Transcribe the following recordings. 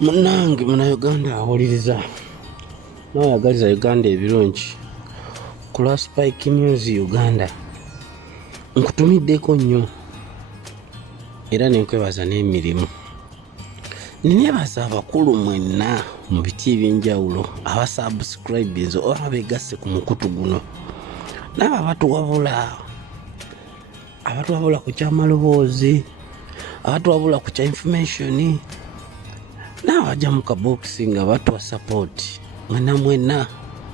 Munnange muna Uganda awuliriza n'oyagaliza Uganda ebirungi ku lwa Spike News Uganda nkutumiddeko nnyo era nenkwebaza n'emirimu. Nebaza abakulu mwenna mu biti eby'enjawulo abasubscribers oba beegasse ku mukutu guno n'abo abatuwabula ku kyamaloboozi, abatuwabula ku kya information, n'abajja mu kabokisi nga batuwa support. Mwenna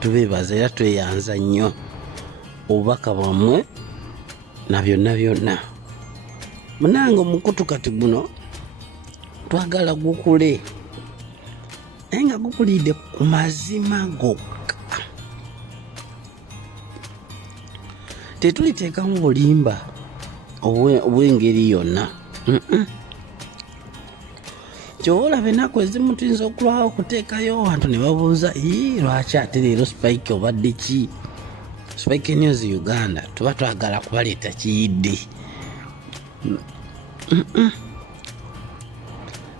tubeebaza era tweyanza nnyo obubaka bwammwe na byonna. Munange omukutu kati guno twagala gukule naye nga gukulidde ku mazima gokka, tetuliteekamu bulimba obw'engeri yonna. Kyova olaba ennaku ezimu tuyinza okulwawo okuteekayo abantu ne babuuza lwaki ate leero Spike obadde ki? Spike News Uganda tuba twagala kubaleeta kiyidde.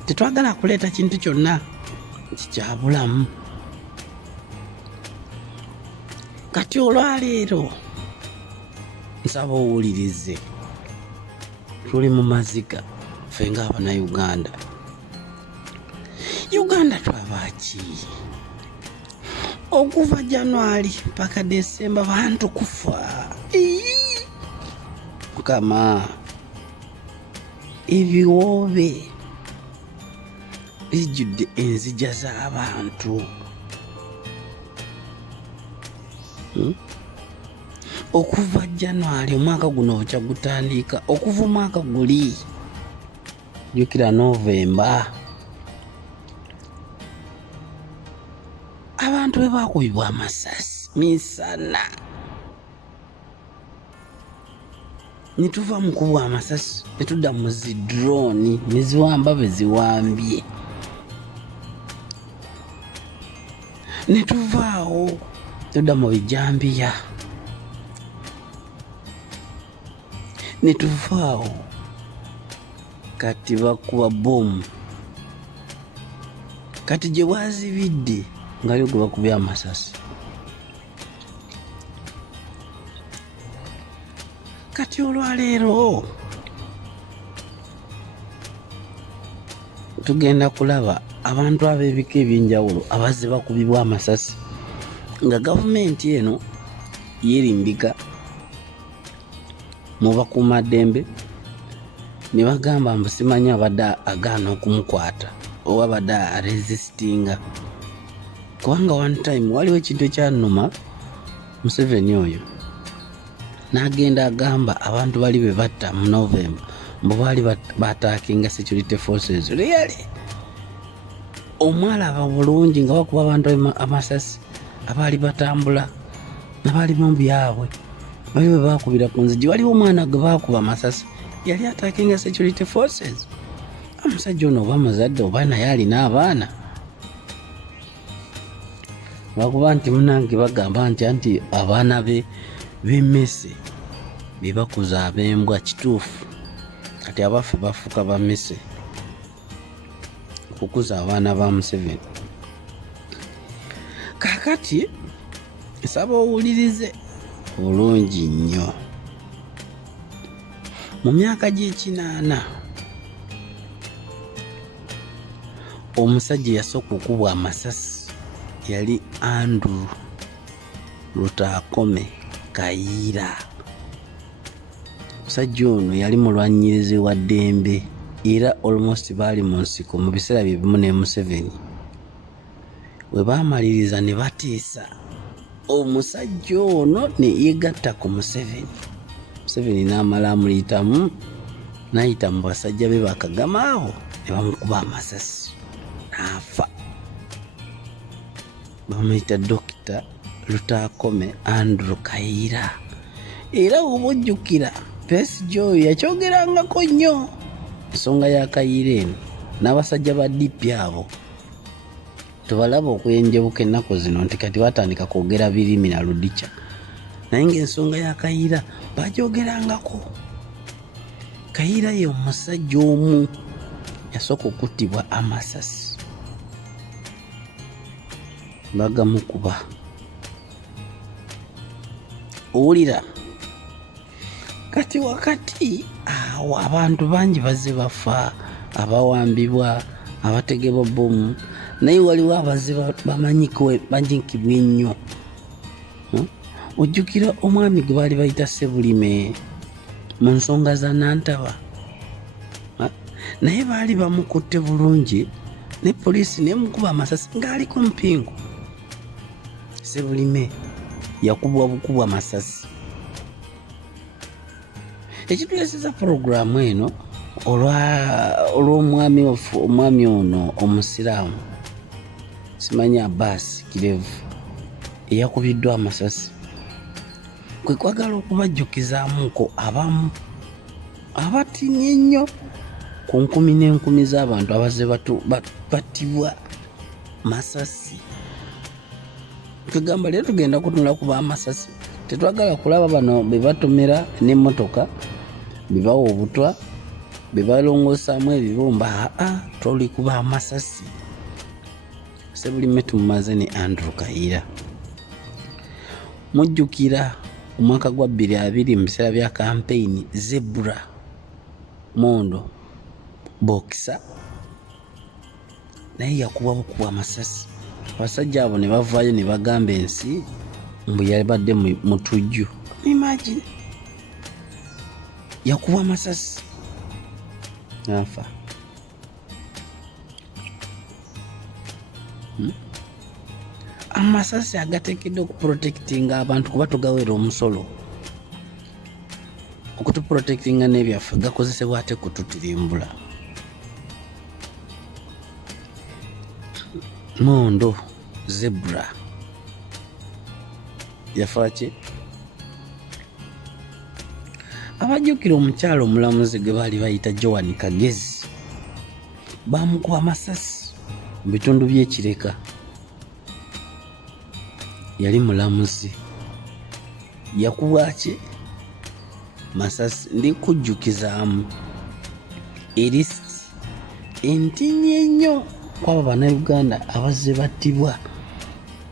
Tetwagala kuleeta kintu kyonna kikyabulamu. Kati olwaleero nsaba owulirize, tuli mu maziga ffe ng'Abannayuganda. Uganda twabaki okuva January mpaka December bantu kufa. Mukama, ebiwoobe bijjudde enzija z'abantu. Okuva January omwaka guno bukya gutandika, okuva omwaka guli jjukira November abantu bwe bakubibwa amasasi misana, ne tuva mu kubwa amasasi ne tudda mu zidroni ne ziwamba be ziwambye, ne tuvaawo tudda mu bijambiya, ne tuvaawo kati bakuba bomu. Kati gye bwazibidde nga yo gwe bakubye amasasi. Kati olwaleero tugenda kulaba abantu ab'ebika eby'enjawulo abazze bakubibwa amasasi nga gavumenti eno yeerimbika mu bakuumaddembe ne bagamba mbu simanyi abadde agaana okumukwata oba abadde aresistinga, kubanga one time waliwo ekintu ekyannuma Museveni oyo n'agenda agamba abantu bali be batta mu November mbu baali bataakinga security forces. Really? Omwalaba bulungi nga bakuba abantu amasasi abaali batambula n'abaali mu byabwe bali bwe bakubira ku nzigi. Waliwo omwana gwe bakuba amasasi yali ataakinga security forces. Omusajja ono oba muzadde oba naye alina abaana. Lwakuba nti munange bagamba nti abaana b'emmese be bakuza ab'embwa. Kituufu, kati abaffe bafuuka bammese okukuza abaana ba Museveni. Kaakati nsaba owulirize bulungi nnyo. Mu myaka gy'ekinaana omusajja yasooka okubwa amasasi yali Andrew Lutakome Kayiira. Omusajja ono yali mulwanyirizi wa ddembe era almost baali mu nsiko mu biseera bye bimu ne Museveni. We baamaliriza ne batiisa omusajja ono ne yeegatta ku Museveni. Museveni n'amala amuyitamu n'ayita mu basajja be bakagama awo ne bamukuba amasasi n'afa. Bamuyita Dr. Lutakome Andrew Kayiira. Era oba ojjukira Besigye oyo yakyogerangako nnyo ensonga ya Kayiira eno n'abasajja ba DP abo. Tubalaba okwenjebuka ennaku zino nti kati batandika kwogera birimi na ludica, naye ng'ensonga ya Kayiira bagyogerangako. Kayiira ye omusajja omu yasooka okuttibwa amasasi bagamukuba. Owulira kati wakati awo abantu bangi bazze bafa, abawambibwa, abategebwa bomu, naye waliwo abazze bamanyikibwa ennyo. Ojjukira omwami gwe baali bayita Ssebulime mu nsonga za Nantaba, naye baali bamukutte bulungi ne poliisi nemukuba amasasi ng'ali ku mpingu. Ssebulime yakubwa bukubwa masasi. Ekituleeseza puroguramu eno olw'omwami ono omusiraamu simanyi Abbas Kirevu eyakubiddwa amasasi, kwe kwagala okubajjukizaamuko abamu abatinye ennyo ku nkumi n'enkumi z'abantu abazze battibwa masasi. Tugamba leero tugenda kutunula kuba amasasi, tetwagala kulaba bano be batomera n'emmotoka, be bawa obutwa, be balongosaamu ebibumba. Tuli kuba amasasi. Ssebulime tumumaze ne Andrew Kayiira. Mujjukira omwaka gwa 2020 mu biseera bya kampeyini, Zebra Mondo Bokisa naye yakuba bukuba amasasi. Abasajja abo ne bavaayo ne bagamba ensi mbu yabadde mutujju. Imagine yakuba amasasi nafa. Amasasi agateekeddwa okuprotectinga abantu kuba tugaweera omusolo. Okutuprotectinga n'ebyaffe gakozesebwa ate kututirimbula. Mondo Zebra yafa ki? Abajjukira omukyalo omulamuzi gwe baali bayita Joan Kagezi bamukuba amasasi mu bitundu by'Ekireka. Yali mulamuzi yakubwa ki? Masasi. Ndi kujjukizaamu erisiti entinye ennyo kwabo Bannayuganda abazze battibwa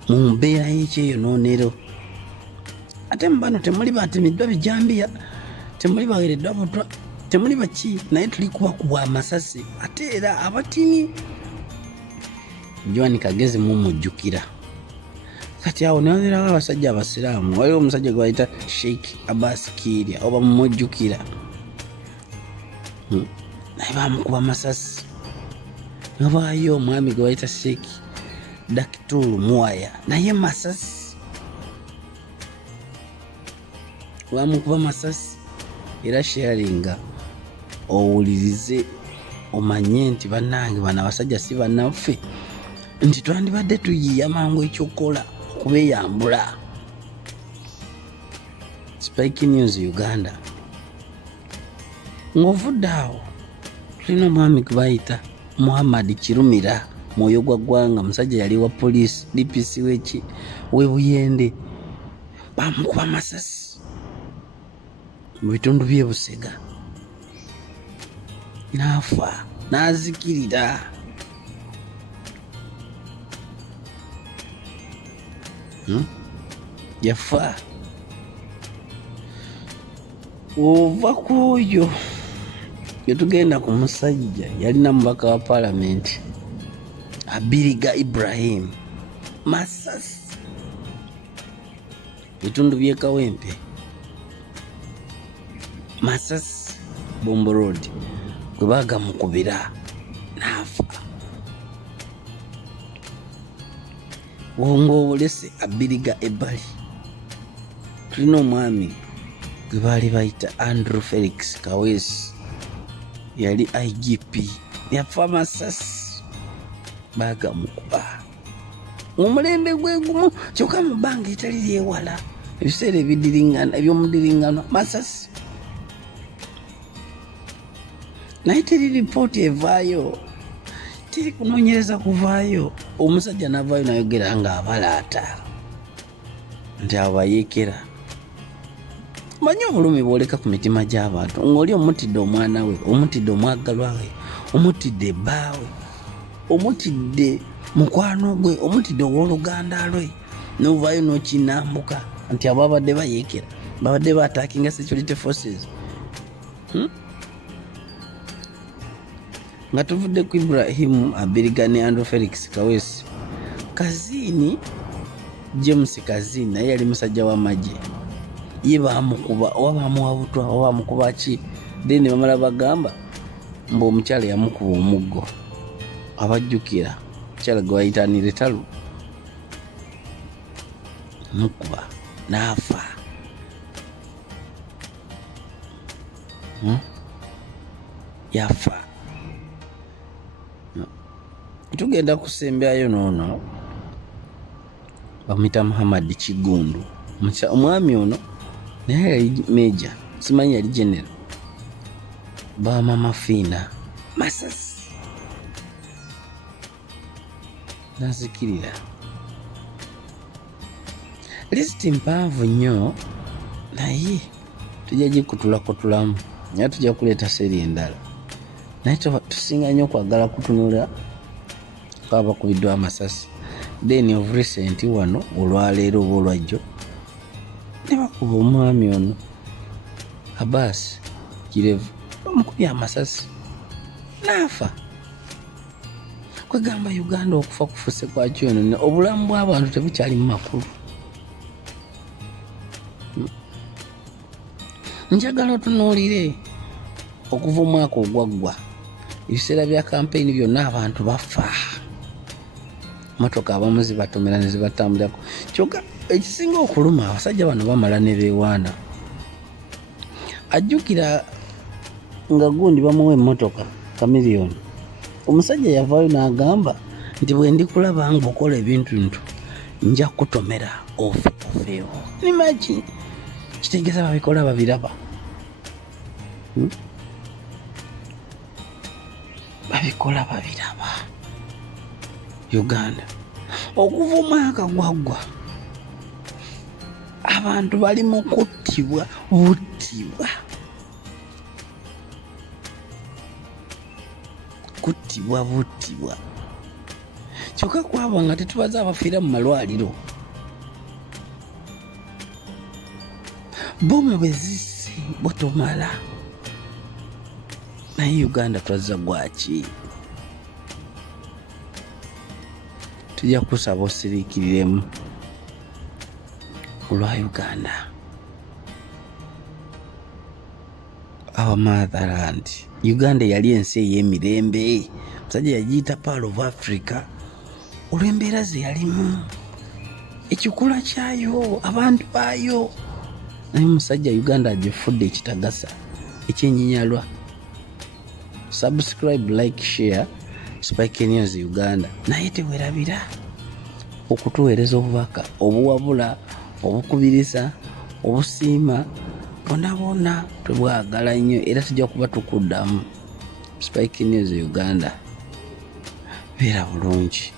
mu mbeera y'ekyeyonoonero. Ate mu bano temuli batemiddwa bijambiya, temuli baweereddwa butwa, temuli baki, naye tuli kubakubwa amasasi. Ate era abatini Joan Kagezi mumujjukira. Kati awo ne wabeerawo abasajja abasiraamu. Waliwo omusajja gwe bayita Sheikh Abbas Kiria oba mumujjukira, naye bamukuba amasasi. Wabaayo omwami gwe bayita Sheikh Dakitulu Mwaya naye masasi, bamukuba masasi. Era sharinga owulirize omanye nti bannange bano abasajja si bannaffe, nti twandibadde tuyiiya mangu ekyokola okubeeyambula. Spike News Uganda. Ng'ovudde awo tulina omwami gwe bayita Muhammad Kirumira Mwoyo gwa ggwanga, musajja yali wa poliisi DPC w'e Buyende. Bamukuba amasasi mu bitundu by'e Busega n'afa n'azikirira. Yafa. Ova ku oyo yetugenda ku musajja yalina mubaka wa paalamenti Abiriga Ibrahim masasi bitundu by'e Kawempe, masasi Bombo Road kwe bagamukubira n'afa. Wongowolese Abiriga ebbali tulina omwami gwe baali bayita Andrew Felix Kaweesi, yali IGP, yafa masasi bagamukuba. Omulembe gwe gumu kyokka mu bbanga etali lyewala, ebiseera eby'omudiringano masasi. Naye teri lipooti evaayo, teri kunoonyereza kuvaayo. Omusajja n'avaayo n'ayogera ng'abalaata nti abayeekera. Manyi obulumi bwoleka ku mitima gy'abantu ng'oli omutidde omwana we, omutidde omwagalwa we, omutidde ebbaawe. omutidde mukwano gwe, omutidde owooluganda lwe, novaayo n'okinambuka nti abo abadde bayeekera babadde baatakinga security forces. Nga tuvudde ku Ibrahim Abiriga ne Andrew Felix Kaweesi, Kazini James Kazini naye yali musajja w'amagye, ye baamukuba oba baamuwa butwa oba baamukuba ki, then bamala bagamba mbu omukyala yamukuba omuggo. Abajjukira omukyala gwe bayita Niretalu mukuba n'afa. Yafa. Tugenda kusembyayo noono bamuyita Muhammad Kigundu, omwami ono naye yali meja, simanyi yali general, Bamama Fiina Masasi nazikirira. Lisiti mpanvu nnyo naye tujja gikutulakutulamu, naye tujja kuleeta seri endala, naye tusinga nnyo okwagala kutunula kwaba kubiddwa amasasi. Then of recent wano olwaleero oba olwajjo ne bakuba omwami ono Abbas Kirevu, bamukubye amasasi n'afa. Kwegamba Uganda okufa kufuse kwa kyono, obulamu bw'abantu tebukyali mu makulu. Njagala otunuulire okuva omwaka ogwaggwa, ebiseera bya kampeyini byonna abantu bafa, motoka abamu zibatomera ne zibatambulako. Kyokka ekisinga okuluma, abasajja bano bamala ne beewaana. Ajjukira nga gundi bamuwa emmotoka kamiliyoni, omusajja yavaayo n'agamba nti bwe ndikulaba nga okola ebintu nja kutomera ofeewo. Imagine, kitegeeza babikola babiraba. Babikola babiraba. Uganda okuva omwaka gwaggwa abantu bali mu kuttibwa buttibwa, kuttibwa buttibwa. Kyokka kwabwa nga tetubaza abafiira mu malwaliro. Bomu bezisi botomala, naye Uganda twazza gwaki? Tujja kusaba osiriikiriremu olwa Uganda, our motherland. Uganda yali ensi ey'emirembe, musajja yagiyita Pearl of Africa olw'embeera ze yalimu, ekikula kyayo, abantu baayo. Naye musajja Uganda agifudde ekitagasa ekyenyinyalwa. Subscribe, like, share Spike News Uganda. Naye tewerabira okutuweereza obubaka obuwabula, obukubiriza, obusiima, bonna tubwagala nnyo era tujja kuba tukuddamu. Spike News Uganda, beera bulungi.